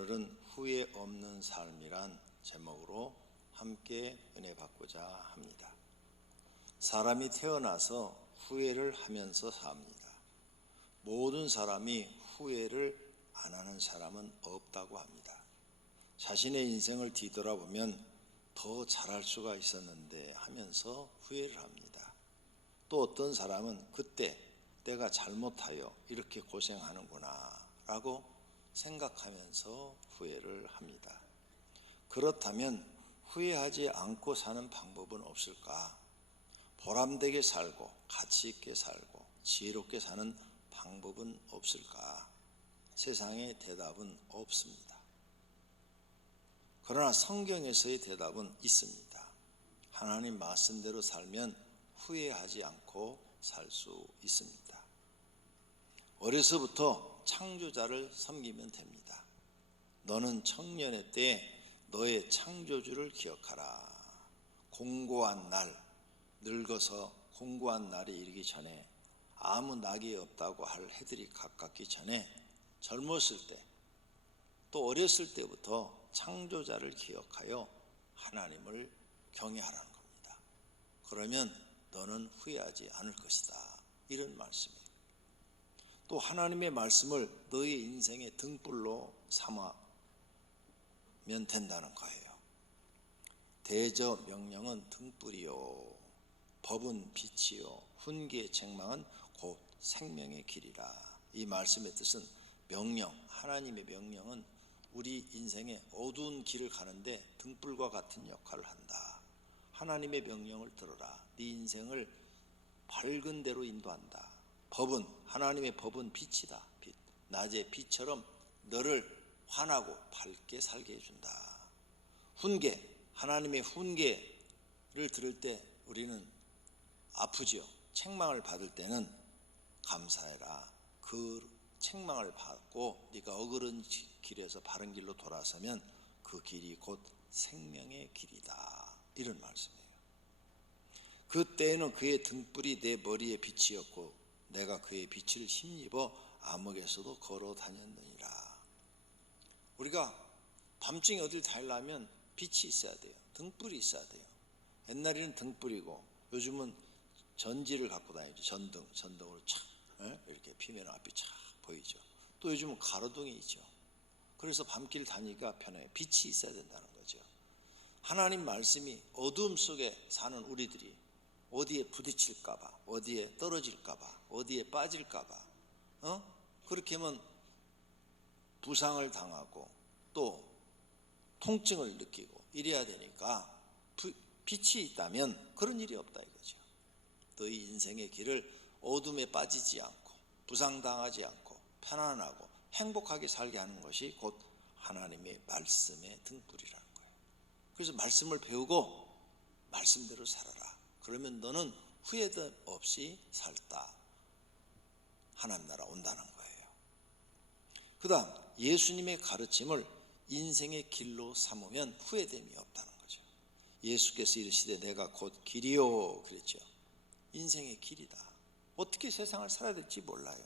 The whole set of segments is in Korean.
오늘은 후회 없는 삶이란 제목으로 함께 은혜 받고자 합니다. 사람이 태어나서 후회를 하면서 삽니다. 모든 사람이 후회를 안 하는 사람은 없다고 합니다. 자신의 인생을 뒤돌아보면 더 잘할 수가 있었는데 하면서 후회를 합니다. 또 어떤 사람은 그때 내가 잘못하여 이렇게 고생하는구나 라고 생각하면서 후회를 합니다. 그렇다면 후회하지 않고 사는 방법은 없을까? 보람되게 살고 가치 있게 살고 지혜롭게 사는 방법은 없을까? 세상에 대답은 없습니다. 그러나 성경에서의 대답은 있습니다. 하나님 말씀대로 살면 후회하지 않고 살 수 있습니다. 어려서부터 창조자를 섬기면 됩니다. 너는 청년의 때에 너의 창조주를 기억하라. 공고한 날, 늙어서 공고한 날이 이르기 전에 아무 낙이 없다고 할 해들이 가깝기 전에 젊었을 때 또 어렸을 때부터 창조자를 기억하여 하나님을 경외하라는 겁니다. 그러면 너는 후회하지 않을 것이다. 이런 말씀이에요. 또 하나님의 말씀을 너의 인생의 등불로 삼으면 된다는 거예요. 대저 명령은 등불이요 법은 빛이요 훈계의 책망은 곧 생명의 길이라. 이 말씀의 뜻은 명령, 하나님의 명령은 우리 인생의 어두운 길을 가는데 등불과 같은 역할을 한다. 하나님의 명령을 들어라. 네 인생을 밝은 대로 인도한다. 법은, 하나님의 법은 빛이다. 빛. 낮의 빛처럼 너를 환하고 밝게 살게 해준다. 훈계, 하나님의 훈계를 들을 때 우리는 아프죠. 책망을 받을 때는 감사해라. 그 책망을 받고 네가 어그른 길에서 바른 길로 돌아서면 그 길이 곧 생명의 길이다. 이런 말씀이에요. 그때에는 그의 등불이 내 머리에 빛이었고 내가 그의 빛을 힘입어 암흑에서도 걸어 다녔느니라. 우리가 밤중에 어딜 다니려면 빛이 있어야 돼요. 등불이 있어야 돼요. 옛날에는 등불이고 요즘은 전지를 갖고 다니죠. 전등으로 촥 이렇게 피면 앞이 촥 보이죠. 또 요즘은 가로등이 있죠. 그래서 밤길 다니기가 편해요. 빛이 있어야 된다는 거죠. 하나님 말씀이 어두움 속에 사는 우리들이 어디에 부딪힐까봐, 어디에 떨어질까봐, 어디에 빠질까봐, 그렇게 하면 부상을 당하고 또 통증을 느끼고 이래야 되니까 빛이 있다면 그런 일이 없다 이거죠. 너희 인생의 길을 어둠에 빠지지 않고 부상당하지 않고 편안하고 행복하게 살게 하는 것이 곧 하나님의 말씀의 등불이라는 거예요. 그래서 말씀을 배우고 말씀대로 살아라. 그러면 너는 후회도 없이 살다 하나님 나라 온다는 거예요. 그 다음 예수님의 가르침을 인생의 길로 삼으면 후회됨이 없다는 거죠. 예수께서 이르시되 내가 곧 길이요 그랬죠. 인생의 길이다. 어떻게 세상을 살아야 될지 몰라요.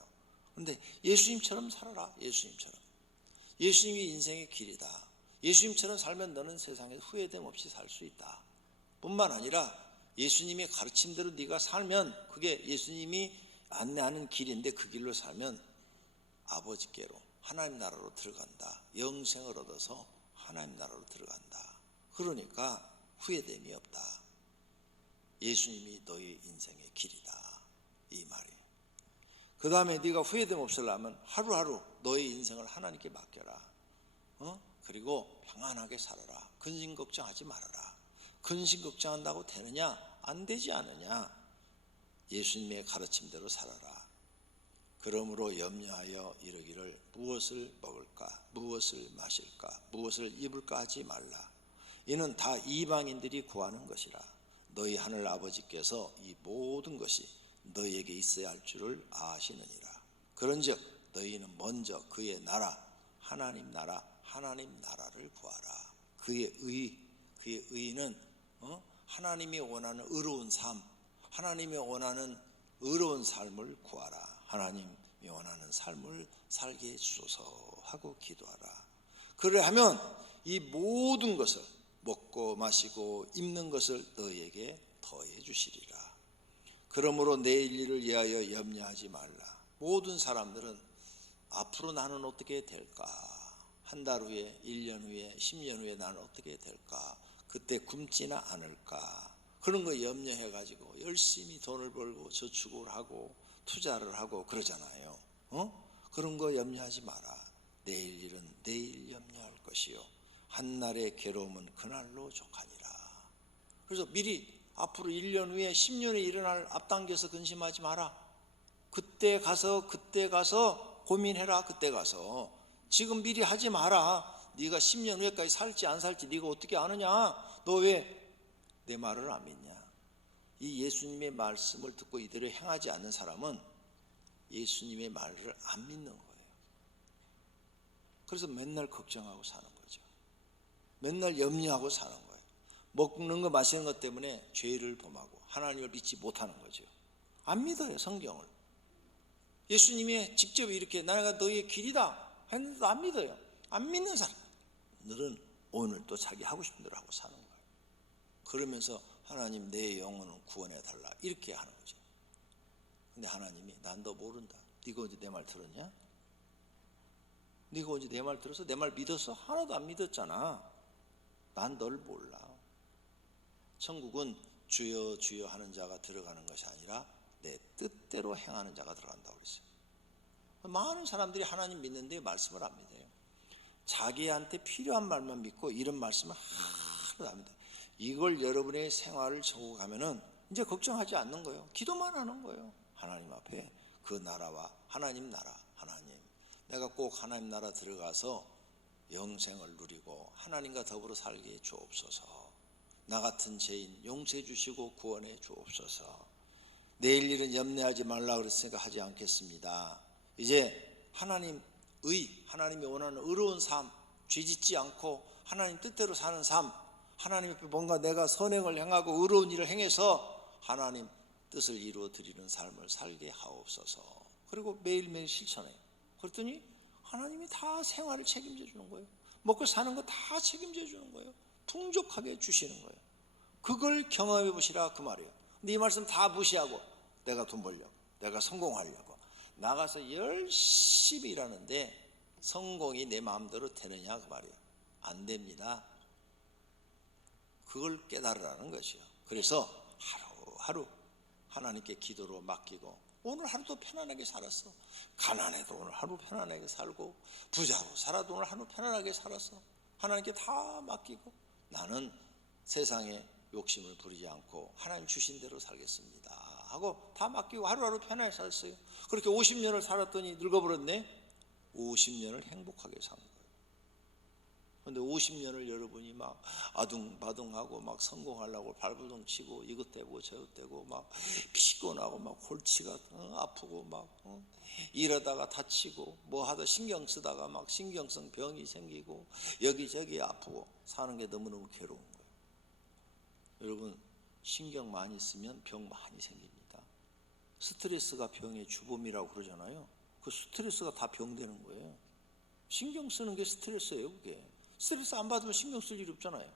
그런데 예수님처럼 살아라. 예수님처럼. 예수님이 인생의 길이다. 예수님처럼 살면 너는 세상에 후회됨 없이 살 수 있다. 뿐만 아니라 예수님의 가르침대로 네가 살면 그게 예수님이 안내하는 길인데 그 길로 살면 아버지께로 하나님 나라로 들어간다. 영생을 얻어서 하나님 나라로 들어간다. 그러니까 후회됨이 없다. 예수님이 너의 인생의 길이다. 이 말이에요. 그 다음에 네가 후회됨 없으려면 하루하루 너의 인생을 하나님께 맡겨라. 그리고 평안하게 살아라. 근심 걱정하지 말아라. 근심 걱정한다고 되느냐? 안 되지 않느냐? 예수님의 가르침대로 살아라. 그러므로 염려하여 이르기를 무엇을 먹을까? 무엇을 마실까? 무엇을 입을까 하지 말라. 이는 다 이방인들이 구하는 것이라. 너희 하늘 아버지께서 이 모든 것이 너희에게 있어야 할 줄을 아시느니라. 그런즉 너희는 먼저 그의 나라 하나님 나라를 구하라. 그의 의는 하나님이 원하는 의로운 삶, 하나님이 원하는 의로운 삶을 구하라. 하나님이 원하는 삶을 살게 해주소서 하고 기도하라. 그래하면 이 모든 것을 먹고 마시고 입는 것을 너희에게 더해 주시리라. 그러므로 내일 일을 위하여 염려하지 말라. 모든 사람들은 앞으로 나는 어떻게 될까? 한 달 후에, 1년 후에, 10년 후에 나는 어떻게 될까? 그때 굶지나 않을까? 그런 거 염려해가지고 열심히 돈을 벌고 저축을 하고 투자를 하고 그러잖아요. 그런 거 염려하지 마라. 내일 일은 내일 염려할 것이요 한날의 괴로움은 그날로 족하니라. 그래서 미리 앞으로 1년 후에 10년에 일어날 앞당겨서 근심하지 마라. 그때 가서 고민해라. 그때 가서. 지금 미리 하지 마라. 네가 10년 후에까지 살지 안 살지 네가 어떻게 아느냐? 너 왜 내 말을 안 믿냐? 이 예수님의 말씀을 듣고 이대로 행하지 않는 사람은 예수님의 말을 안 믿는 거예요. 그래서 맨날 걱정하고 사는 거죠. 맨날 염려하고 사는 거예요. 먹는 거 마시는 것 때문에 죄를 범하고 하나님을 믿지 못하는 거죠. 안 믿어요, 성경을. 예수님이 직접 이렇게 내가 너희의 길이다 했는데도 안 믿어요. 안 믿는 사람들은 오늘 또 자기 하고 싶은 대로 하고 사는 거예요. 그러면서 하나님 내 영혼을 구원해 달라 이렇게 하는 거죠. 근데 하나님이 난 너 모른다. 네가 언제 내 말 들었냐? 네가 언제 내 말 들어서 내 말 믿었어? 하나도 안 믿었잖아. 난 널 몰라. 천국은 주여 주여 하는 자가 들어가는 것이 아니라 내 뜻대로 행하는 자가 들어간다고 그랬어요. 많은 사람들이 하나님 믿는데 말씀을 안 믿어요. 자기한테 필요한 말만 믿고 이런 말씀을 하나도 안 믿어요. 이걸 여러분의 생활을 적어가면은 이제 걱정하지 않는 거예요. 기도만 하는 거예요. 하나님 앞에 그 나라와 하나님 나라, 하나님 내가 꼭 하나님 나라 들어가서 영생을 누리고 하나님과 더불어 살게 주옵소서. 나 같은 죄인 용서해 주시고 구원해 주옵소서. 내일 일은 염려하지 말라 그랬으니까 하지 않겠습니다. 이제 하나님이 원하는 의로운 삶, 죄짓지 않고 하나님 뜻대로 사는 삶, 하나님 앞에 뭔가 내가 선행을 행하고 의로운 일을 행해서 하나님 뜻을 이루어 드리는 삶을 살게 하옵소서. 그리고 매일매일 실천해요. 그랬더니 하나님이 다 생활을 책임져 주는 거예요. 먹고 사는 거 다 책임져 주는 거예요. 풍족하게 주시는 거예요. 그걸 경험해 보시라 그 말이에요. 근데 이 말씀 다 무시하고 내가 돈 벌려고, 내가 성공하려고 나가서 열심히 일하는데 성공이 내 마음대로 되느냐 그 말이에요. 안 됩니다. 그걸 깨달으라는 것이요. 그래서 하루하루 하나님께 기도로 맡기고 오늘 하루도 편안하게 살았어. 가난해도 오늘 하루 편안하게 살고 부자로 살아도 오늘 하루 편안하게 살았어. 하나님께 다 맡기고 나는 세상에 욕심을 부리지 않고 하나님 주신 대로 살겠습니다 하고 다 맡기고 하루하루 편안하게 살았어요. 그렇게 50년을 살았더니 늙어버렸네. 50년을 행복하게 산 거예요. 그런데 50년을 여러분이 막 아둥바둥하고 막 성공하려고 발버둥 치고 이것 되고 저것 되고 막 피곤하고 막 골치가 아프고 막 일하다가 다치고 뭐 하다 신경 쓰다가 막 신경성 병이 생기고 여기저기 아프고 사는 게 너무너무 괴로운 거예요. 여러분 신경 많이 쓰면 병 많이 생깁니다. 스트레스가 병의 주범이라고 그러잖아요. 그 스트레스가 다 병되는 거예요. 신경 쓰는 게 스트레스예요. 그게 스트레스 안 받으면 신경 쓸 일이 없잖아요.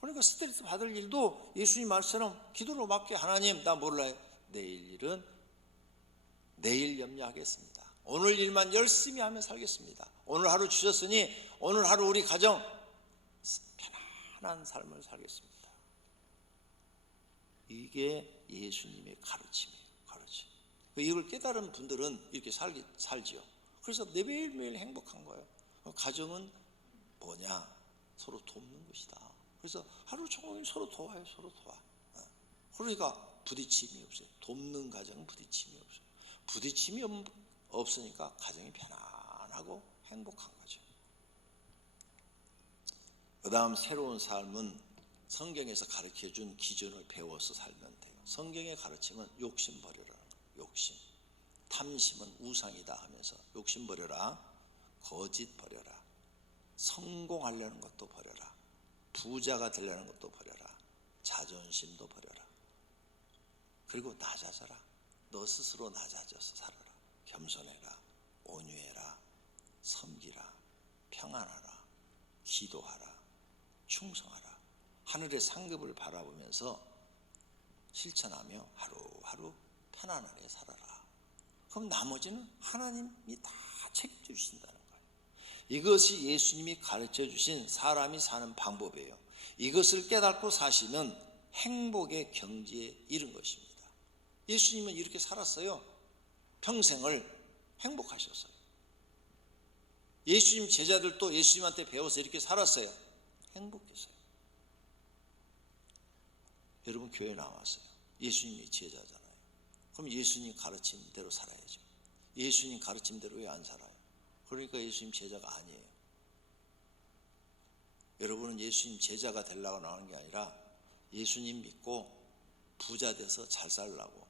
그러니까 스트레스 받을 일도 예수님 말씀처럼 기도로 맡게 하나님 나 몰라요. 내일 일은 내일 염려하겠습니다. 오늘 일만 열심히 하며 살겠습니다. 오늘 하루 주셨으니 오늘 하루 우리 가정 편안한 삶을 살겠습니다. 이게 예수님의 가르침이에요. 가르침. 이걸 깨달은 분들은 이렇게 살지요. 그래서 매일매일 행복한 거예요. 가정은 뭐냐? 서로 돕는 것이다. 그래서 하루 종일 서로 도와요. 서로 도와. 그러니까 부딪힘이 없어요. 돕는 가정은 부딪힘이 없어요. 부딪힘이 없으니까 가정이 편안하고 행복한 거죠. 그 다음 새로운 삶은 성경에서 가르쳐준 기준을 배워서 살면 돼요. 성경의 가르침은 욕심 버려라는 거예요. 욕심. 탐심은 우상이다 하면서 욕심 버려라. 거짓 버려라. 성공하려는 것도 버려라. 부자가 되려는 것도 버려라. 자존심도 버려라. 그리고 낮아져라. 너 스스로 낮아져서 살아라. 겸손해라. 온유해라. 섬기라. 평안하라, 기도하라, 충성하라, 하늘의 상급을 바라보면서 실천하며 하루하루 편안하게 살아라. 그럼 나머지는 하나님이 다 책임져 주신다는 거예요. 이것이 예수님이 가르쳐 주신 사람이 사는 방법이에요. 이것을 깨닫고 사시면 행복의 경지에 이른 것입니다. 예수님은 이렇게 살았어요. 평생을 행복하셨어요. 예수님 제자들도 예수님한테 배워서 이렇게 살았어요. 행복했어요. 여러분 교회 나왔어요. 예수님이 제자잖아요. 그럼 예수님 가르친 대로 살아야죠. 예수님 가르친 대로 왜 안 살아요? 그러니까 예수님 제자가 아니에요. 여러분은 예수님 제자가 되려고 나오는 게 아니라 예수님 믿고 부자 돼서 잘 살려고,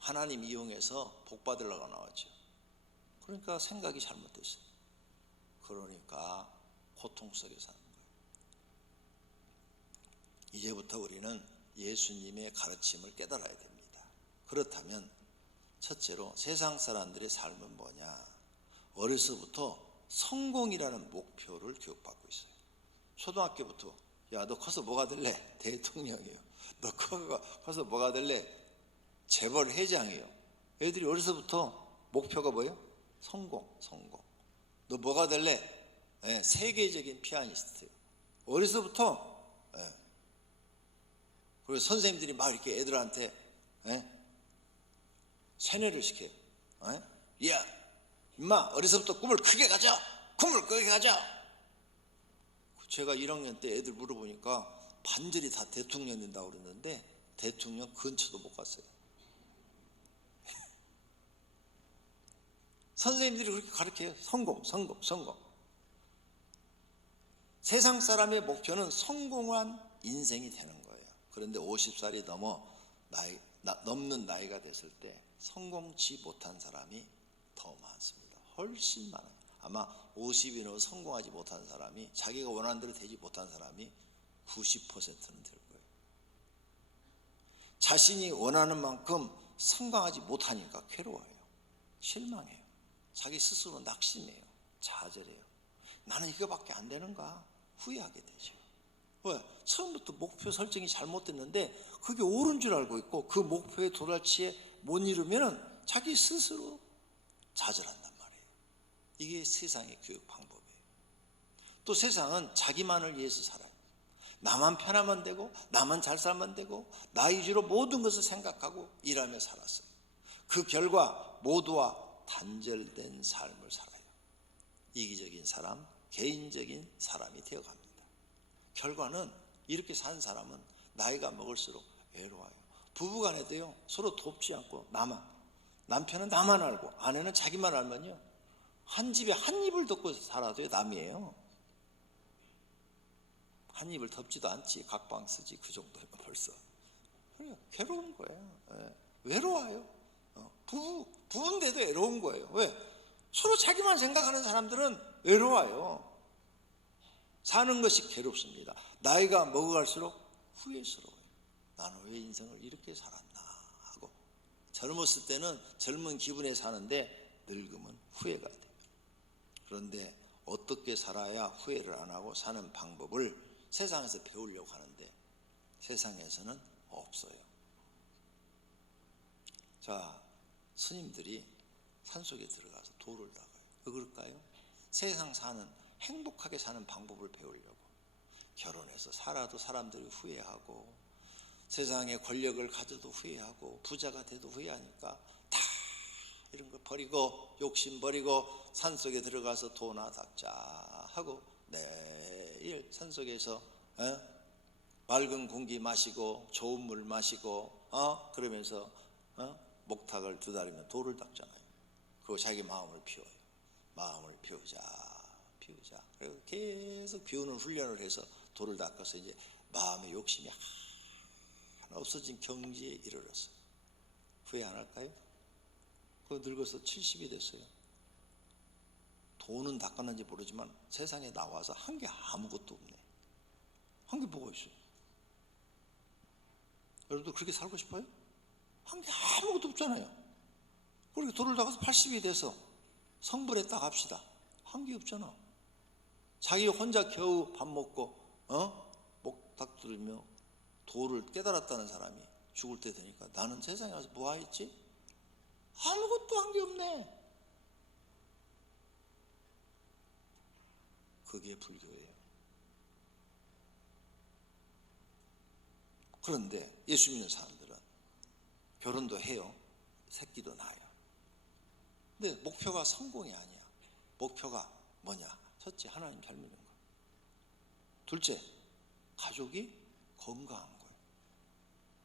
하나님 이용해서 복 받으려고 나왔죠. 그러니까 생각이 잘못됐어요. 그러니까 고통 속에 사는 거예요. 이제부터 우리는 예수님의 가르침을 깨달아야 됩니다. 그렇다면 첫째로 세상 사람들의 삶은 뭐냐? 어려서부터 성공이라는 목표를 교육받고 있어요. 초등학교부터 야, 너 커서 뭐가 될래? 대통령이요. 너 커서 뭐가 될래? 재벌 회장이요. 애들이 어려서부터 목표가 뭐예요? 성공. 너 뭐가 될래? 세계적인 피아니스트예요. 어려서부터. 그리고 선생님들이 막 이렇게 애들한테 세뇌를 시켜요. 야, 임마, 어려서부터 꿈을 크게 가져. 꿈을 크게 가져. 제가 1학년 때 애들 물어보니까 반절이 다 대통령 된다고 그랬는데 대통령 근처도 못 갔어요. 선생님들이 그렇게 가르쳐요. 성공. 세상 사람의 목표는 성공한 인생이 되는 거예요. 그런데 50살이 넘는 나이가 됐을 때 성공치 못한 사람이 더 많습니다. 훨씬 많아요. 아마 50이 넘어 성공하지 못한 사람이, 자기가 원하는 대로 되지 못한 사람이 90%는 될 거예요. 자신이 원하는 만큼 성공하지 못하니까 괴로워요. 실망해요. 자기 스스로 낙심해요. 좌절해요. 나는 이거밖에 안 되는가? 후회하게 되죠. 왜? 처음부터 목표 설정이 잘못됐는데 그게 옳은 줄 알고 있고 그 목표에 도달치에 못 이루면 자기 스스로 좌절한단 말이에요. 이게 세상의 교육 방법이에요. 또 세상은 자기만을 위해서 살아요. 나만 편하면 되고 나만 잘 살면 되고 나 위주로 모든 것을 생각하고 일하며 살았어요. 그 결과 모두와 단절된 삶을 살아요. 이기적인 사람, 개인적인 사람이 되어갑니다. 결과는 이렇게 산 사람은 나이가 먹을수록 외로워요. 부부간에도요, 서로 돕지 않고 남편은 나만 알고 아내는 자기만 알면요, 한 집에 한 입을 덮고 살아도요 남이에요. 한 입을 덮지도 않지, 각방 쓰지. 그 정도면 벌써 그래요. 괴로운 거예요. 외로워요. 부부인데도 외로운 거예요. 왜? 서로 자기만 생각하는 사람들은 외로워요. 사는 것이 괴롭습니다. 나이가 먹어갈수록 후회스러워요. 나는 왜 인생을 이렇게 살았나 하고. 젊었을 때는 젊은 기분에 사는데 늙으면 후회가 돼요. 그런데 어떻게 살아야 후회를 안 하고 사는 방법을 세상에서 배우려고 하는데 세상에서는 없어요. 자, 스님들이 산속에 들어가서 돌을 닦아요. 왜 그럴까요? 세상 사는, 행복하게 사는 방법을 배우려고. 결혼해서 살아도 사람들이 후회하고, 세상에 권력을 가져도 후회하고, 부자가 돼도 후회하니까 다 이런 거 버리고, 욕심 버리고 산속에 들어가서 도나 닦자 하고 매일 산속에서 맑은 공기 마시고 좋은 물 마시고 그러면서 목탁을 두 달이면 돌을 닦잖아요. 그리고 자기 마음을 비워요. 마음을 비우자. 그리고 계속 비우는 훈련을 해서 돌을 닦아서 이제 마음의 욕심이 하나 없어진 경지에 이르렀어요. 후회 안 할까요? 그 늙어서 70이 됐어요. 돈은 닦았는지 모르지만 세상에 나와서 한 게 아무것도 없네. 한 게 뭐가 있어요? 여러분도 그렇게 살고 싶어요? 한 게 아무것도 없잖아요. 그리고 돌을 닦아서 80이 돼서 성불했다 갑시다. 한 게 없잖아. 자기 혼자 겨우 밥 먹고 목탁 들으며 도를 깨달았다는 사람이 죽을 때 되니까 나는 세상에 와서 뭐 하였지? 아무것도 한 게 없네. 그게 불교예요. 그런데 예수 믿는 사람들은 결혼도 해요. 새끼도 낳아요. 근데 목표가 성공이 아니야. 목표가 뭐냐? 첫째, 하나님 잘 믿는 거. 둘째, 가족이 건강한 거예요.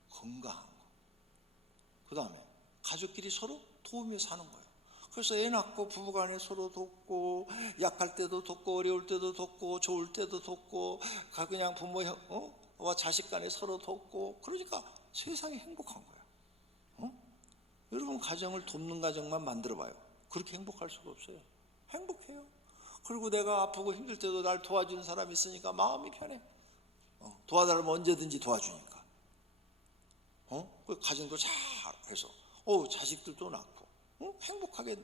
건강한 거. 그 다음에 가족끼리 서로 도우며 사는 거예요. 그래서 애 낳고 부부간에 서로 돕고, 약할 때도 돕고, 어려울 때도 돕고, 좋을 때도 돕고, 그냥 부모와 자식 간에 서로 돕고, 그러니까 세상이 행복한 거야. 여러분 가정을 돕는 가정만 만들어봐요. 그렇게 행복할 수가 없어요. 행복해요. 그리고 내가 아프고 힘들 때도 날 도와주는 사람이 있으니까 마음이 편해. 도와달라면 언제든지 도와주니까. 그 가정도 잘 해서 자식들도 낳고 행복하게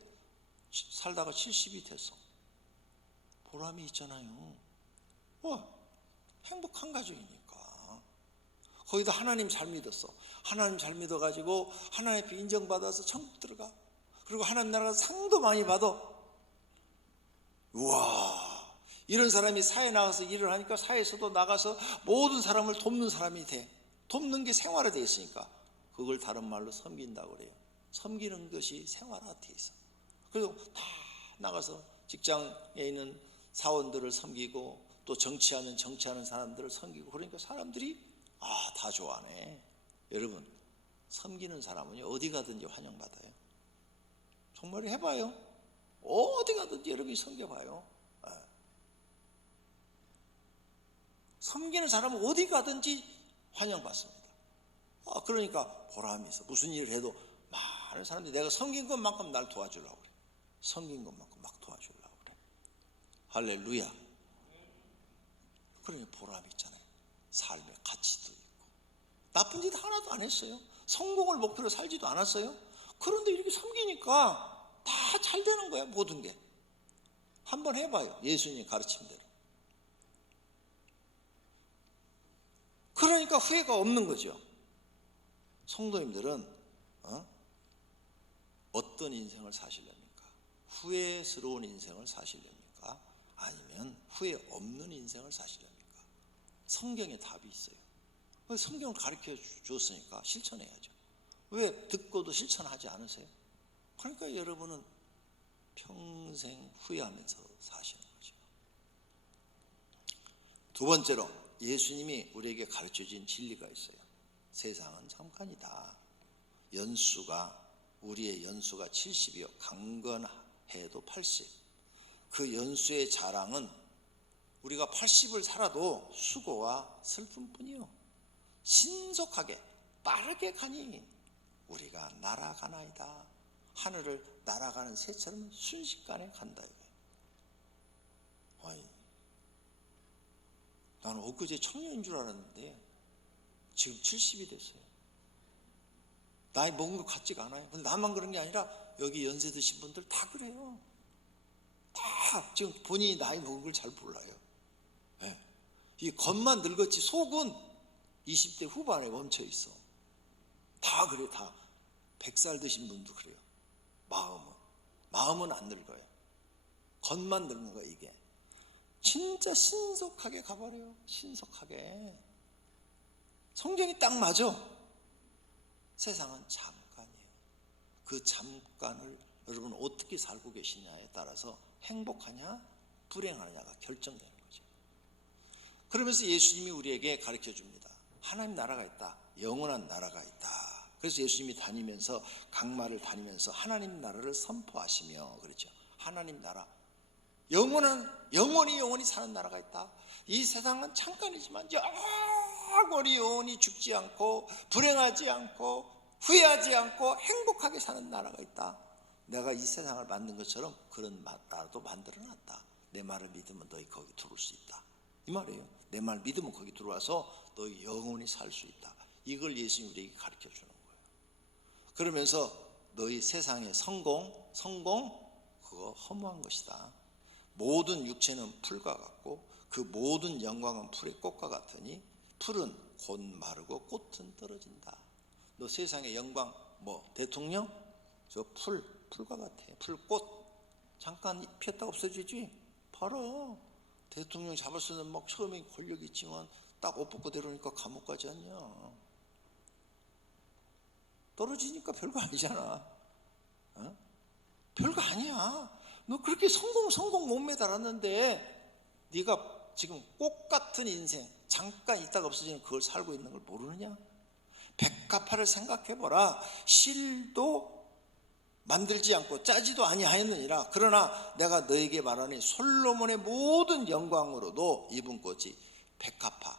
살다가 70이 됐어. 보람이 있잖아요. 행복한 가족이니까. 거기다 하나님 잘 믿었어. 하나님 잘 믿어가지고 하나님 앞에 인정받아서 천국 들어가. 그리고 하나님 나라가 상도 많이 받아. 우와, 이런 사람이 사회에 나가서 일을 하니까 사회에서도 나가서 모든 사람을 돕는 사람이 돼. 돕는 게 생활화되어 있으니까 그걸 다른 말로 섬긴다고 그래요. 섬기는 것이 생활화되어 있어. 그리고 다 나가서 직장에 있는 사원들을 섬기고 또 정치하는 사람들을 섬기고, 그러니까 사람들이 다 좋아하네. 여러분, 섬기는 사람은 어디 가든지 환영받아요. 정말 해봐요. 어디 가든지 여러분이 섬겨봐요. 섬기는 사람은 어디 가든지 환영받습니다. 그러니까 보람이 있어. 무슨 일을 해도 많은 사람들이 내가 섬긴 것만큼 날 도와주려고 그래. 섬긴 것만큼 막 도와주려고 그래. 할렐루야. 그러니 보람이 있잖아요. 삶의 가치도 있고. 나쁜 짓 하나도 안 했어요. 성공을 목표로 살지도 않았어요. 그런데 이렇게 섬기니까 다 잘 되는 거야. 모든 게. 한번 해봐요. 예수님 가르침대로. 그러니까 후회가 없는 거죠. 성도님들은 어떤 인생을 사시렵니까? 후회스러운 인생을 사시렵니까? 아니면 후회 없는 인생을 사시렵니까? 성경에 답이 있어요. 성경을 가르쳐 주었으니까 실천해야죠. 왜 듣고도 실천하지 않으세요? 그러니까 여러분은 평생 후회하면서 사시는 거죠. 두 번째로 예수님이 우리에게 가르쳐준 진리가 있어요. 세상은 잠깐이다. 우리의 연수가 70이요 강건해도 80. 그 연수의 자랑은 우리가 80을 살아도 수고와 슬픔뿐이요. 신속하게 빠르게 가니 우리가 날아가나이다. 하늘을 날아가는 새처럼 순식간에 간다. 나는 엊그제 청년인 줄 알았는데 지금 70이 됐어요. 나이 먹은 것 같지가 않아요. 근데 나만 그런 게 아니라 여기 연세 드신 분들 다 그래요. 다 지금 본인이 나이 먹은 걸 잘 몰라요. 네. 이 겉만 늙었지 속은 20대 후반에 멈춰 있어. 다 그래요. 다 100살 드신 분도 그래요. 마음은 안 늙어요. 겉만 늙는 거예요. 이게 진짜 신속하게 가버려요. 신속하게. 성경이 딱 맞아. 세상은 잠깐이에요. 그 잠깐을 여러분 어떻게 살고 계시냐에 따라서 행복하냐 불행하냐가 결정되는 거죠. 그러면서 예수님이 우리에게 가르쳐 줍니다. 하나님 나라가 있다. 영원한 나라가 있다. 그래서 예수님이 다니면서 각마를 다니면서 하나님 나라를 선포하시며 그렇죠. 하나님 나라, 영원히 사는 나라가 있다. 이 세상은 잠깐이지만 영원히 죽지 않고 불행하지 않고 후회하지 않고 행복하게 사는 나라가 있다. 내가 이 세상을 만든 것처럼 그런 나라도 만들어놨다. 내 말을 믿으면 너희 거기 들어올 수 있다. 이 말이에요. 내 말 믿으면 거기 들어와서 너희 영원히 살 수 있다. 이걸 예수님이 우리에게 가르쳐 주는 거예요. 그러면서 너희 세상의 성공 그거 허무한 것이다. 모든 육체는 풀과 같고 그 모든 영광은 풀의 꽃과 같으니 풀은 곧 마르고 꽃은 떨어진다. 너 세상의 영광 뭐 대통령? 저 풀과 같아. 풀꽃 잠깐 피었다가 없어지지? 바로 대통령 잡았으면 막 처음에 권력 있지만 딱 옷 벗고 내려오니까 감옥 가지 않냐. 떨어지니까 별거 아니잖아. 어? 별거 아니야. 너 그렇게 성공 못 매달았는데 네가 지금 꽃 같은 인생 잠깐 있다가 없어지는 그걸 살고 있는 걸 모르느냐? 백합화를 생각해보라. 실도 만들지 않고 짜지도 아니하였느니라. 그러나 내가 너에게 말하니 솔로몬의 모든 영광으로도 입은 꽃이 백합화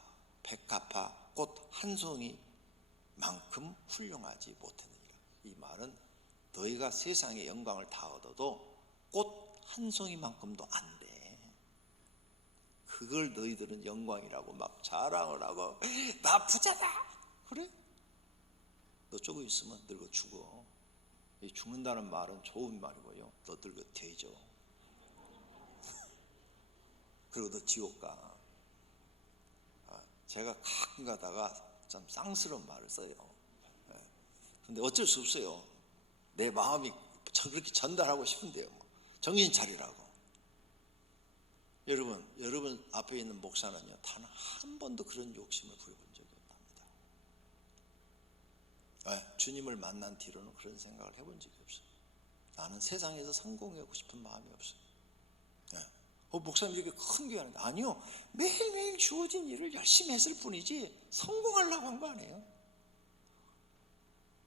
꽃 한 송이만큼 훌륭하지 못했느니라. 이 말은 너희가 세상의 영광을 다 얻어도 꽃 한 송이만큼도 안 돼. 그걸 너희들은 영광이라고 막 자랑을 하고 나 부자다. 그래? 너 조금 있으면 늙어 죽어. 이 죽는다는 말은 좋은 말이고요. 너 늙어 되죠. 그리고 너 지옥 가. 제가 가끔 가다가 참 쌍스러운 말을 써요. 근데 어쩔 수 없어요. 내 마음이 그렇게 전달하고 싶은데요. 정신 차리라고. 여러분 앞에 있는 목사는요, 단 한 번도 그런 욕심을 부려본 적이 없답니다. 주님을 만난 뒤로는 그런 생각을 해본 적이 없어요. 나는 세상에서 성공하고 싶은 마음이 없어요. 목사님 이렇게 큰 교회 하는데 아니요, 매일매일 주어진 일을 열심히 했을 뿐이지 성공하려고 한 거 아니에요.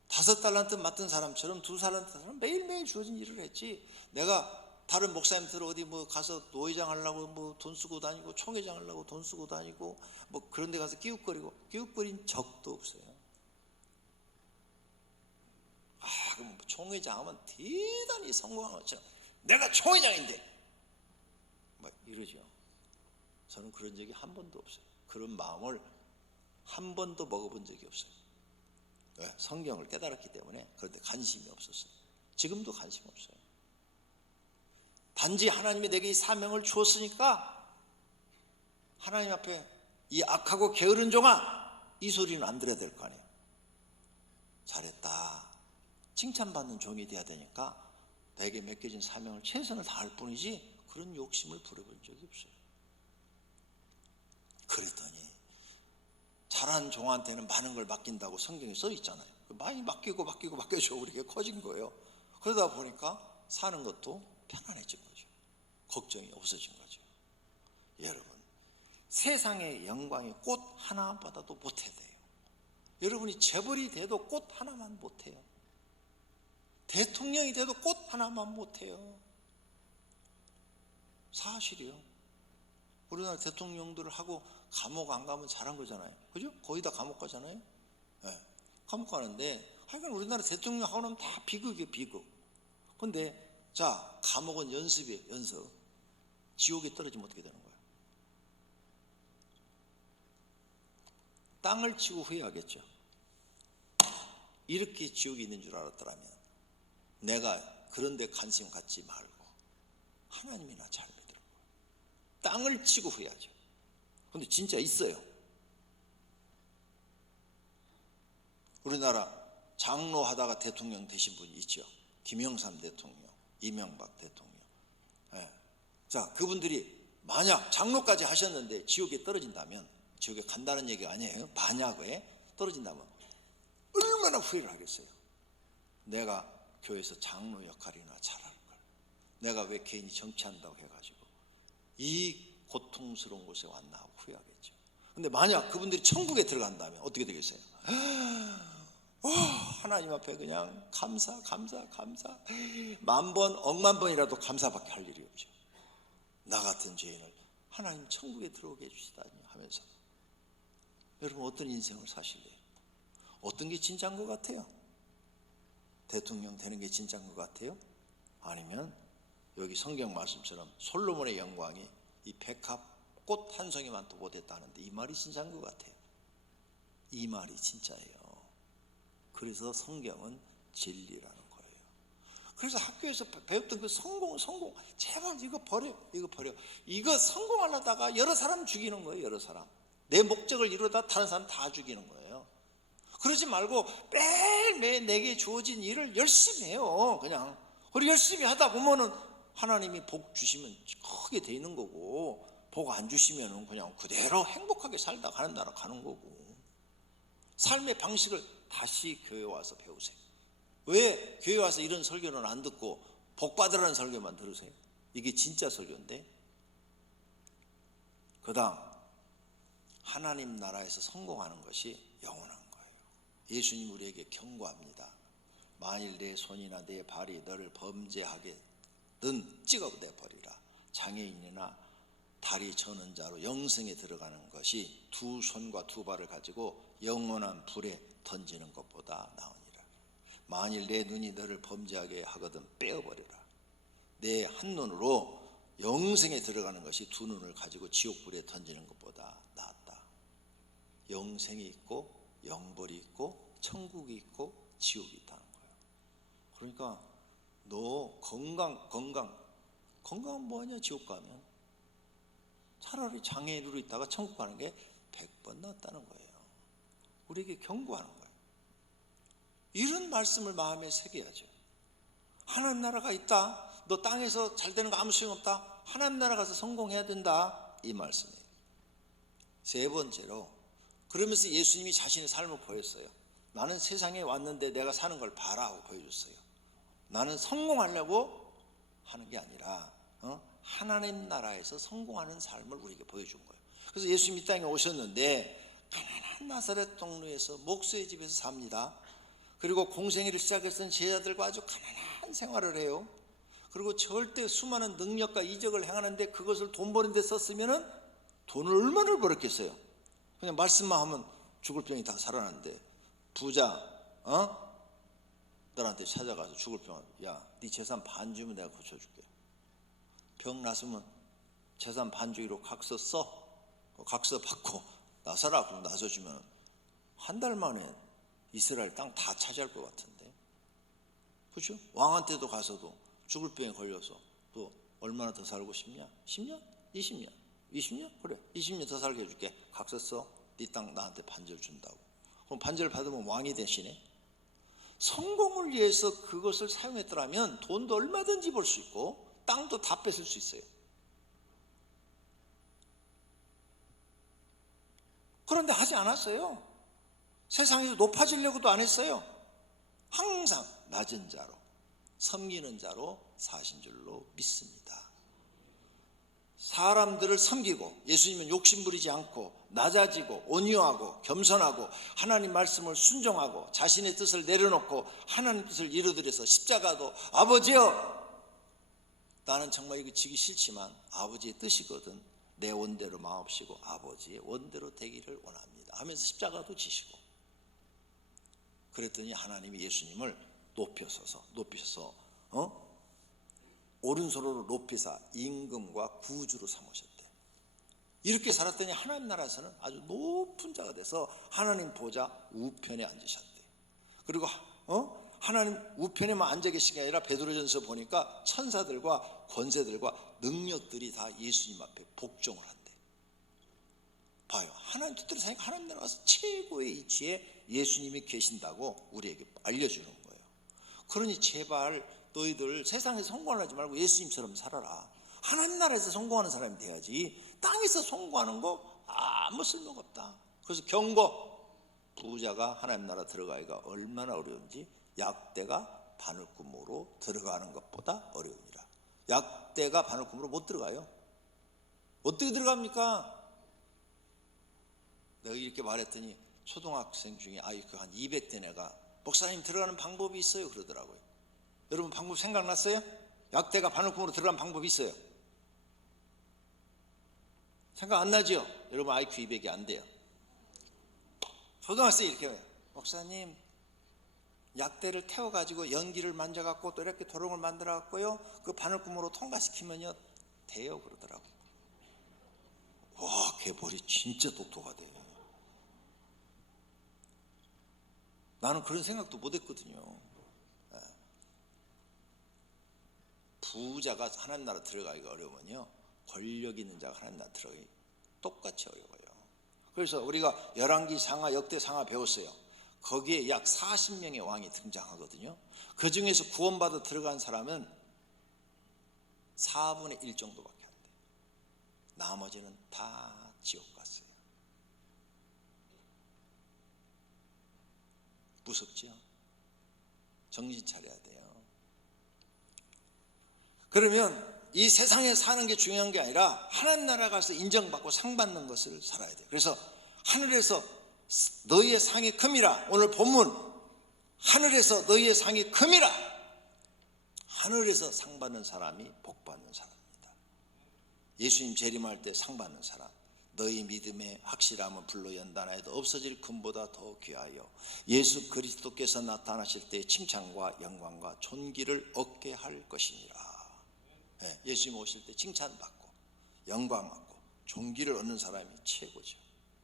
5달란트 맡은 사람처럼 2달란트 매일매일 주어진 일을 했지. 내가 다른 목사님들 어디 뭐 가서 노회장 하려고 뭐 돈 쓰고 다니고 총회장 하려고 돈 쓰고 다니고 뭐 그런 데 가서 끼웃거린 적도 없어요. 그럼 총회장 하면 대단히 성공한 것처럼 내가 총회장인데 막 이러죠. 저는 그런 적이 한 번도 없어요. 그런 마음을 한 번도 먹어본 적이 없어요. 왜? 성경을 깨달았기 때문에. 그런데 관심이 없었어요. 지금도 관심 없어요. 단지 하나님이 내게 이 사명을 주었으니까 하나님 앞에 이 악하고 게으른 종아, 이 소리는 안 들어야 될 거 아니에요. 잘했다, 칭찬받는 종이 돼야 되니까 내게 맡겨진 사명을 최선을 다할 뿐이지 그런 욕심을 부려본 적이 없어요. 그랬더니 잘한 종한테는 많은 걸 맡긴다고 성경에 써 있잖아요. 많이 맡겨줘 우리가 커진 거예요. 그러다 보니까 사는 것도 편안해진 거죠. 걱정이 없어진 거죠. 여러분, 세상의 영광이 꽃 하나 받아도 못해야 돼요. 여러분이 재벌이 돼도 꽃 하나만 못해요. 대통령이 돼도 꽃 하나만 못해요. 사실이요. 우리나라 대통령들을 하고 감옥 안 가면 잘한 거잖아요. 그죠? 거의 다 감옥 가잖아요. 네. 감옥 가는데 하여간 우리나라 대통령 하고 나면 다 비극이에요. 비극. 근데 자, 감옥은 연습이에요. 연습. 지옥에 떨어지면 어떻게 되는 거예요? 땅을 치고 후회하겠죠. 이렇게 지옥이 있는 줄 알았더라면 내가 그런 데 관심 갖지 말고 하나님이나 잘 믿으라고. 땅을 치고 후회하죠. 근데 진짜 있어요. 우리나라 장로 하다가 대통령 되신 분이 있죠. 김영삼 대통령, 이명박 대통령. 네. 자, 그분들이 만약 장로까지 하셨는데 지옥에 떨어진다면, 지옥에 간다는 얘기가 아니에요. 만약에 떨어진다면 얼마나 후회를 하겠어요. 내가 교회에서 장로 역할이나 잘할 걸. 내가 왜 개인이 정치한다고 해가지고 이 고통스러운 곳에 왔나 하고 후회하겠죠. 근데 만약 그분들이 천국에 들어간다면 어떻게 되겠어요? 하나님 앞에 그냥 감사 10,000번, 억만 번이라도 감사밖에 할 일이 없죠. 나 같은 죄인을 하나님 천국에 들어오게 해주시다니 하면서. 여러분, 어떤 인생을 사실래요? 어떤 게 진짜인 것 같아요? 대통령 되는 게 진짜인 것 같아요? 아니면 여기 성경 말씀처럼 솔로몬의 영광이 이 백합 꽃 한 송이만도 못했다는데 이 말이 진짜인 것 같아요. 이 말이 진짜예요. 그래서 성경은 진리라는 거예요. 그래서 학교에서 배웠던 그 성공 제발 이거 버려. 이거 성공하려다가 여러 사람 죽이는 거예요. 여러 사람. 내 목적을 이루다 다른 사람 다 죽이는 거예요. 그러지 말고 매일매일 내게 주어진 일을 열심히 해요. 그냥 그리고 열심히 하다 보면은 하나님이 복 주시면 크게 돼 있는 거고, 복 안 주시면은 그냥 그대로 행복하게 살다 가는 나라 가는 거고. 삶의 방식을 다시 교회 와서 배우세요. 왜 교회 와서 이런 설교는 안 듣고 복 받으라는 설교만 들으세요? 이게 진짜 설교인데. 그 다음, 하나님 나라에서 성공하는 것이 영원한 거예요. 예수님 우리에게 경고합니다. 만일 내 손이나 내 발이 너를 범죄하게든 찍어내 버리라. 장애인이나 다리 저는 자로 영생에 들어가는 것이 두 손과 두 발을 가지고 영원한 불에 던지는 것보다 나으니라. 만일 내 눈이 너를 범죄하게 하거든 빼어버려라. 내 한 눈으로 영생에 들어가는 것이 두 눈을 가지고 지옥불에 던지는 것보다 낫다. 영생이 있고 영벌이 있고 천국이 있고 지옥이 있다는 거예요. 그러니까 너 건강은 뭐하냐? 지옥 가면 차라리 장애인으로 있다가 천국 가는 게 100번 낫다는 거예요. 우리에게 경고하는 거예요. 이런 말씀을 마음에 새겨야죠. 하나님 나라가 있다. 너 땅에서 잘 되는 거 아무 소용없다. 하나님 나라 가서 성공해야 된다. 이 말씀이에요. 세 번째로, 그러면서 예수님이 자신의 삶을 보였어요. 나는 세상에 왔는데 내가 사는 걸 봐라 하고 보여줬어요. 나는 성공하려고 하는 게 아니라 하나님 나라에서 성공하는 삶을 우리에게 보여준 거예요. 그래서 예수님이 이 땅에 오셨는데 가난한 나사렛 동네에서 목수의 집에서 삽니다. 그리고 공생애를 시작했던 제자들과 아주 가난한 생활을 해요. 그리고 절대 수많은 능력과 이적을 행하는데 그것을 돈 버는 데 썼으면 돈을 얼마나 벌었겠어요. 그냥 말씀만 하면 죽을 병이 다 살아났는데, 부자 너한테 찾아가서 죽을 병, 야, 네 재산 반 주면 내가 고쳐줄게. 병 났으면 재산 반 주기로 각서 써. 각서 받고 나서라. 그럼 나서주면 한 달 만에 이스라엘 땅 다 차지할 것 같은데, 그렇죠? 왕한테도 가서도 죽을 병에 걸려서 또 얼마나 더 살고 싶냐? 10년? 20년? 20년? 그래, 20년 더 살게 해줄게. 각서 써. 네 땅 나한테 반절 준다고. 그럼 반절 받으면 왕이 되시네. 성공을 위해서 그것을 사용했더라면 돈도 얼마든지 벌 수 있고 땅도 다 뺏을 수 있어요. 그런데 하지 않았어요. 세상에서 높아지려고도 안 했어요. 항상 낮은 자로, 섬기는 자로 사신 줄로 믿습니다. 사람들을 섬기고 예수님은 욕심부리지 않고 낮아지고 온유하고 겸손하고 하나님 말씀을 순종하고 자신의 뜻을 내려놓고 하나님 뜻을 이루드려서 십자가도 아버지여, 나는 정말 이거 지기 싫지만 아버지의 뜻이거든. 내 원대로 마옵시고 아버지의 원대로 되기를 원합니다 하면서 십자가도 지시고, 그랬더니 하나님이 예수님을 높이셔서 오른손으로 높이사 임금과 구주로 삼으셨대. 이렇게 살았더니 하나님 나라에서는 아주 높은 자가 돼서 하나님 보좌 우편에 앉으셨대. 그리고 하나님 우편에만 앉아 계신 게 아니라 베드로전서 보니까 천사들과 권세들과 능력들이 다 예수님 앞에 복종을 한대. 봐요. 하나님 뜻대로 사니까 하나님 나라 가서 최고의 위치에 예수님이 계신다고 우리에게 알려주는 거예요. 그러니 제발 너희들 세상에서 성공하지 말고 예수님처럼 살아라. 하나님 나라에서 성공하는 사람이 돼야지. 땅에서 성공하는 거 아무 쓸모가 없다. 그래서 경고, 부자가 하나님 나라 들어가기가 얼마나 어려운지 약대가 바늘구멍으로 들어가는 것보다 어려우니라. 약대가 바늘구멍으로 못 들어가요. 어떻게 들어갑니까? 내가 이렇게 말했더니 초등학생 중에 IQ 한 200대 애가 목사님 들어가는 방법이 있어요 그러더라고요. 여러분 방법 생각났어요? 약대가 바늘구멍으로 들어가는 방법이 있어요. 생각 안 나죠? 여러분 IQ 200이 안 돼요. 초등학생이 이렇게 목사님 약대를 태워가지고 연기를 만져갖고 또 이렇게 도롱을 만들어갖고요 그 바늘구멍으로 통과시키면요 돼요 그러더라고. 와, 걔 머리 진짜 똑똑하대. 나는 그런 생각도 못했거든요. 부자가 하나님 나라 들어가기가 어려우면요, 권력 있는 자가 하나님 나라 들어가기 똑같이 어려워요. 그래서 우리가 열왕기 상하, 역대 상하 배웠어요. 거기에 약 40명의 왕이 등장하거든요. 그 중에서 구원받아 들어간 사람은 4분의 1 정도밖에 안 돼요. 나머지는 다 지옥 갔어요. 무섭지요? 정신 차려야 돼요. 그러면 이 세상에 사는 게 중요한 게 아니라 하나님 나라 가서 인정받고 상 받는 것을 살아야 돼요. 그래서 하늘에서 너희의 상이 큼이라. 오늘 본문, 하늘에서 너희의 상이 큼이라. 하늘에서 상 받는 사람이 복 받는 사람입니다. 예수님 재림할 때 상 받는 사람, 너희 믿음의 확실함은 불로 연단하여도 없어질 금보다 더 귀하여 예수 그리스도께서 나타나실 때 칭찬과 영광과 존귀를 얻게 할 것이니라. 예수님 오실 때 칭찬받고 영광받고 존귀를 얻는 사람이 최고죠.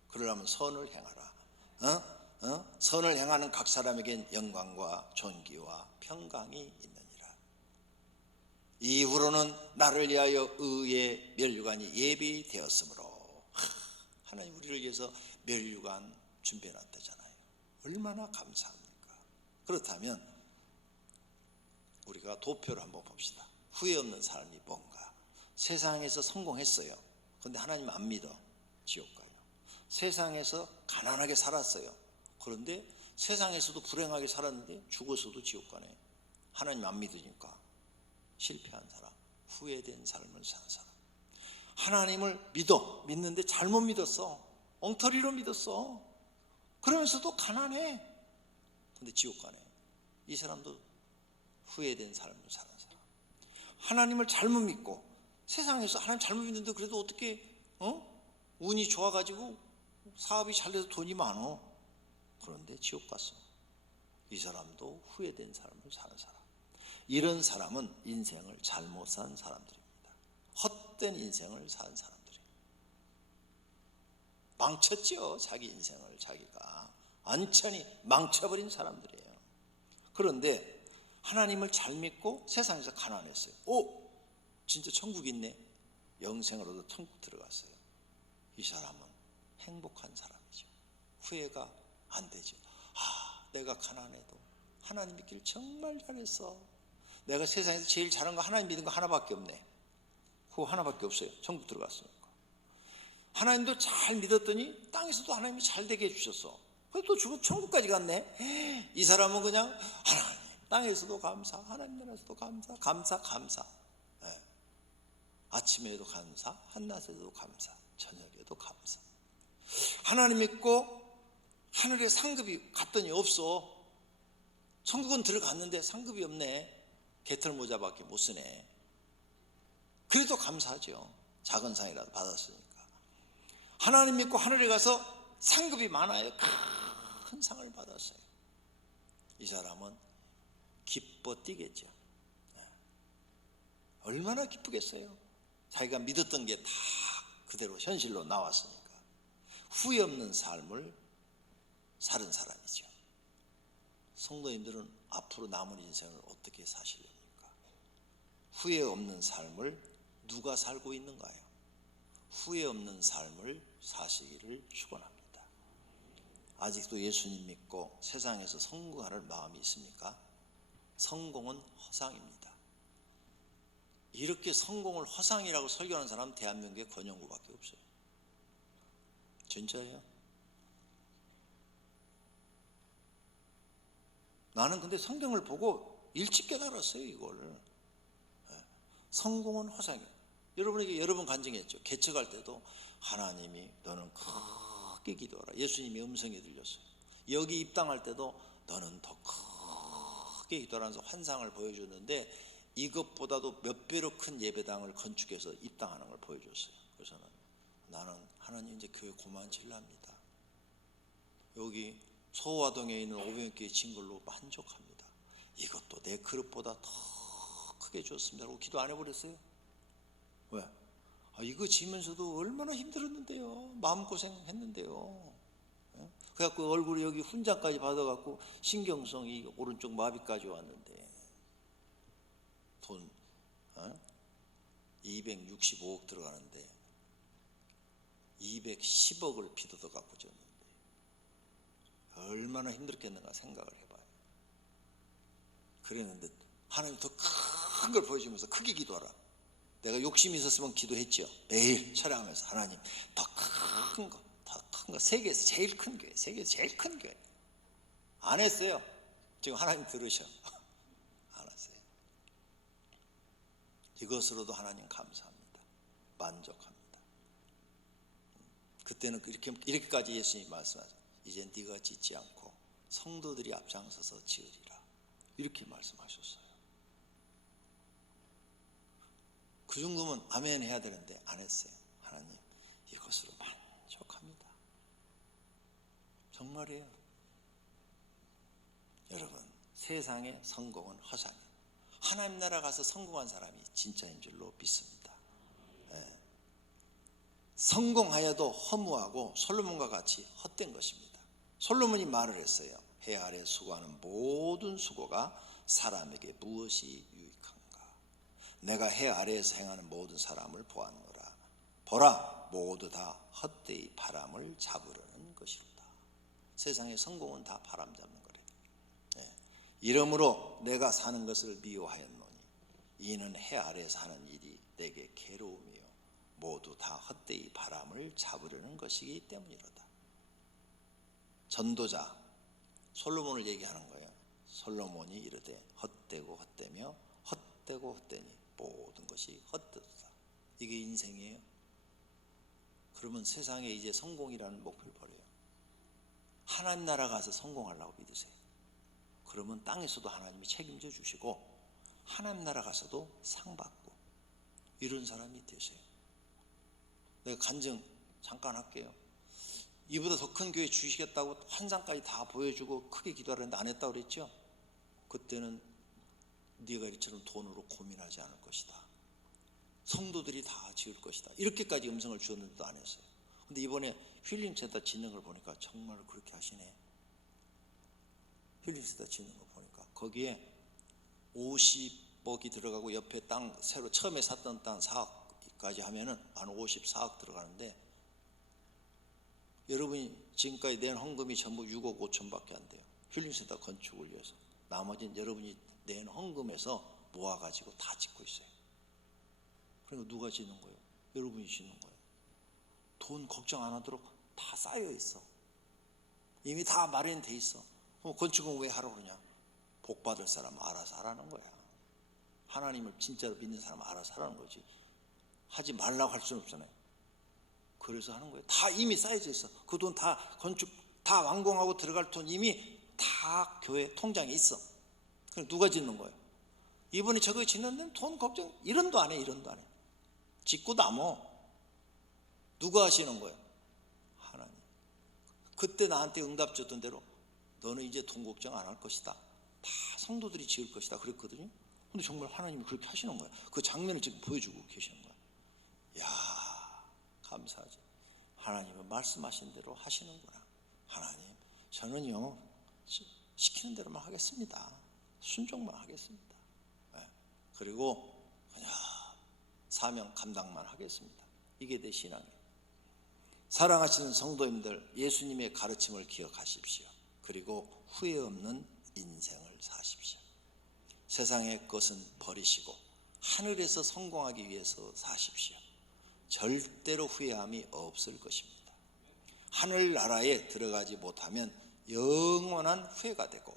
그러려면 선을 행하라. 선을 행하는 각 사람에겐 영광과 존귀와 평강이 있느니라. 이후로는 나를 위하여 의의 면류관이 예비되었으므로. 하나님 우리를 위해서 면류관 준비해놨다잖아요. 얼마나 감사합니까? 그렇다면 우리가 도표를 한번 봅시다. 후회 없는 삶이 뭔가. 세상에서 성공했어요. 그런데 하나님 안 믿어. 지옥 가요. 세상에서 가난하게 살았어요. 그런데 세상에서도 불행하게 살았는데 죽어서도 지옥 가네. 하나님 안 믿으니까 실패한 사람, 후회된 삶을 사는 사람. 하나님을 믿는데 잘못 믿었어. 엉터리로 믿었어. 그러면서도 가난해. 근데 지옥 가네. 이 사람도 후회된 삶을 사는 사람. 하나님을 잘못 믿고 세상에서 하나님 잘못 믿는데 그래도 어떻게 운이 좋아가지고 사업이 잘 돼서 돈이 많어. 그런데 지옥 갔어. 이 사람도 후회된 삶을 사는 사람. 이런 사람은 인생을 잘못 산 사람들입니다. 헛된 인생을 산 사람들이에요. 망쳤죠. 자기 인생을 자기가 완전히 망쳐버린 사람들이에요. 그런데 하나님을 잘 믿고 세상에서 가난했어요. 진짜 천국 있네. 영생으로도 천국 들어갔어요. 이 사람은 행복한 사람이죠. 후회가 안 되죠. 내가 가난해도 하나님 믿기를 정말 잘했어. 내가 세상에서 제일 잘한 거 하나님 믿은 거 하나밖에 없네. 그거 하나밖에 없어요. 천국 들어갔으니까. 하나님도 잘 믿었더니 땅에서도 하나님이 잘 되게 해주셨어. 그래서 또 죽어 천국까지 갔네. 이 사람은 그냥 하나님 땅에서도 감사, 하나님 나라에서도 감사. 아침에도 감사, 한낮에도 감사, 저녁에도 감사. 하나님 믿고 하늘에 상급이 갔더니 없어. 천국은 들어갔는데 상급이 없네. 개털 모자밖에 못 쓰네. 그래도 감사하죠. 작은 상이라도 받았으니까. 하나님 믿고 하늘에 가서 상급이 많아요. 큰 상을 받았어요. 이 사람은 기뻐 뛰겠죠. 얼마나 기쁘겠어요. 자기가 믿었던 게 다 그대로 현실로 나왔으니까. 후회 없는 삶을 사는 사람이죠. 성도님들은 앞으로 남은 인생을 어떻게 사시렵니까? 후회 없는 삶을 누가 살고 있는가요? 후회 없는 삶을 사시기를 축원합니다. 아직도 예수님 믿고 세상에서 성공할 마음이 있습니까? 성공은 허상입니다. 이렇게 성공을 허상이라고 설교하는 사람은 대한민국에 권영구밖에 없어요. 진짜예요. 나는 근데 성경을 보고 일찍 깨달았어요. 이걸. 성공은 허상이에요. 여러분에게 여러 번 간증했죠. 개척할 때도 하나님이 너는 크게 기도하라. 예수님이 음성이 들렸어요. 여기 입당할 때도 너는 더 크게 기도하면서 환상을 보여줬는데 이것보다도 몇 배로 큰 예배당을 건축해서 입당하는 걸 보여줬어요. 그래서 나는 하나님 이제 교회 고만 질랍니다. 여기 소화동에 있는 500개의 진걸로 만족합니다. 이것도 내 그릇보다 더 크게 줬습니다. 라고 기도 안 해버렸어요. 왜? 이거 지면서도 얼마나 힘들었는데요. 마음고생 했는데요. 그래갖고 얼굴에 여기 훈장까지 받아갖고 신경성이 오른쪽 마비까지 왔는데 돈 265억 들어가는데 210억을 빚어도 갖고 줬는데 얼마나 힘들겠는가 생각을 해봐요. 그랬는데 하나님 더 큰 걸 보여주면서 크게 기도하라. 내가 욕심이 있었으면 기도했죠. 매일 촬영하면서 하나님 더 큰 거, 더 큰 거, 세계에서 제일 큰 교회, 세계에서 제일 큰 교회. 안 했어요. 지금 하나님 들으셔. 안 하세요. 이것으로도 하나님 감사합니다. 만족합니다. 그때는 이렇게까지 예수님이 말씀하죠. 이제 네가 짓지 않고 성도들이 앞장서서 지으리라. 이렇게 말씀하셨어요. 그 정도면 아멘 해야 되는데 안 했어요. 하나님 이것으로 만족합니다. 정말이에요. 여러분, 세상의 성공은 허상이에요. 하나님 나라 가서 성공한 사람이 진짜인 줄로 믿습니다. 네. 성공하여도 허무하고 솔로몬과 같이 헛된 것입니다. 솔로몬이 말을 했어요. 해 아래 수고하는 모든 수고가 사람에게 무엇이 유익한가? 내가 해 아래에서 행하는 모든 사람을 보았노라. 보라, 모두 다 헛되이 바람을 잡으려는 것이로다. 세상의 성공은 다 바람 잡는 거래요. 네. 이러므로 내가 사는 것을 미워하였노니 이는 해 아래에서 하는 일이 내게 괴로움이요 모두 다 헛되이 바람을 잡으려는 것이기 때문이로다. 전도자 솔로몬을 얘기하는 거예요. 솔로몬이 이르되 헛되고 헛되며 헛되고 헛되니 모든 것이 헛되도다. 이게 인생이에요. 그러면 세상에 이제 성공이라는 목표를 버려요. 하나님 나라 가서 성공하려고 믿으세요. 그러면 땅에서도 하나님이 책임져 주시고 하나님 나라 가서도 상 받고 이런 사람이 되세요. 내가 간증 잠깐 할게요. 이보다 더 큰 교회 주시겠다고 환상까지 다 보여주고 크게 기도하려는데 안 했다고 그랬죠. 그때는 네가 이처럼 돈으로 고민하지 않을 것이다. 성도들이 다 지을 것이다. 이렇게까지 음성을 주었는데도 안 했어요. 근데 이번에 힐링센터 짓는 걸 보니까 정말 그렇게 하시네. 힐링센터 짓는 거 보니까 거기에 50억이 들어가고 옆에 땅 새로 처음에 샀던 땅 4억까지 하면은 한 54억 들어가는데 여러분이 지금까지 낸 헌금이 전부 6억 5천밖에 안 돼요. 힐링센터 건축을 위해서. 나머지는 여러분이 낸 헌금에서 모아가지고 다 짓고 있어요. 그러니까 누가 짓는 거예요? 여러분이 짓는 거예요. 돈 걱정 안 하도록 다 쌓여 있어. 이미 다 마련돼 있어. 건축은 왜 하라고 그러냐? 복 받을 사람 알아서 하라는 거야. 하나님을 진짜로 믿는 사람 알아서 하라는 거지. 하지 말라고 할 수는 없잖아요. 그래서 하는 거예요. 다 이미 쌓여져 있어. 그 돈 다 건축 다 완공하고 들어갈 돈 이미 다 교회 통장에 있어. 그럼 누가 짓는 거예요? 이번에 저거 짓는데 돈 걱정 1원도 안 해. 1원도 안 해. 짓고 남어. 누가 하시는 거예요? 하나님. 그때 나한테 응답 줬던 대로 너는 이제 돈 걱정 안 할 것이다. 다 성도들이 지을 것이다 그랬거든요. 근데 정말 하나님이 그렇게 하시는 거예요. 그 장면을 지금 보여주고 계시는 거예요. 이야, 감사하죠. 하나님은 말씀하신 대로 하시는구나. 하나님, 저는요 시키는 대로만 하겠습니다. 순종만 하겠습니다. 네. 그리고 그냥 사명 감당만 하겠습니다. 이게 내 신앙이에요. 사랑하시는 성도님들, 예수님의 가르침을 기억하십시오. 그리고 후회 없는 인생을 사십시오. 세상의 것은 버리시고 하늘에서 성공하기 위해서 사십시오. 절대로 후회함이 없을 것입니다. 하늘나라에 들어가지 못하면 영원한 후회가 되고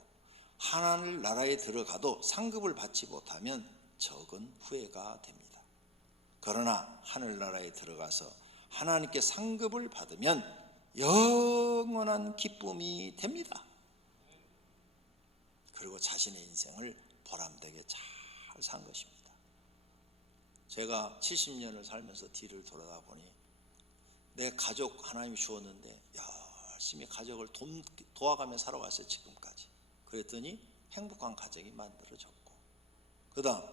하늘나라에 들어가도 상급을 받지 못하면 적은 후회가 됩니다. 그러나 하늘나라에 들어가서 하나님께 상급을 받으면 영원한 기쁨이 됩니다. 그리고 자신의 인생을 보람되게 잘 산 것입니다. 제가 70년을 살면서 뒤를 돌아다 보니 내 가족 하나님이 주었는데 열심히 가족을 도와가며 살아왔어요. 지금까지. 그랬더니 행복한 가정이 만들어졌고, 그 다음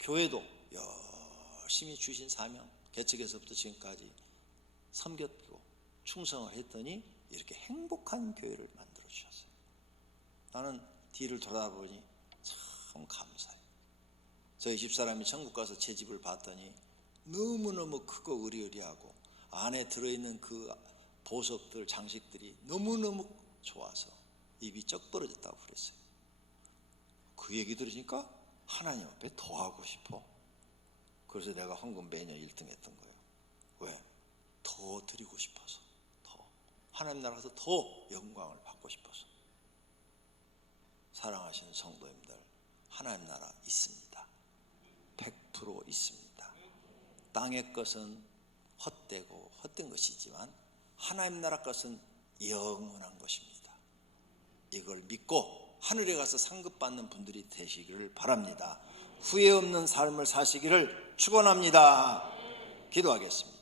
교회도 열심히 주신 사명 개척에서부터 지금까지 섬겼고 충성을 했더니 이렇게 행복한 교회를 만들어 주셨어요. 나는 뒤를 돌아보니 참 감사해요. 저희 집사람이 천국 가서 제 집을 봤더니 너무너무 크고 으리으리하고 안에 들어있는 그 보석들, 장식들이 너무너무 좋아서 입이 쩍 벌어졌다고 그랬어요. 그 얘기 들으니까 하나님 앞에 더 하고 싶어. 그래서 내가 황금 매년 1등 했던 거예요. 왜? 더 드리고 싶어서, 더 하나님 나라에서 더 영광을 받고 싶어서. 사랑하시는 성도님들, 하나님 나라 있습니다. 100% 있습니다. 땅의 것은 헛되고 헛된 것이지만 하나님 나라 것은 영원한 것입니다. 이걸 믿고 하늘에 가서 상급받는 분들이 되시기를 바랍니다. 후회 없는 삶을 사시기를 축원합니다. 기도하겠습니다.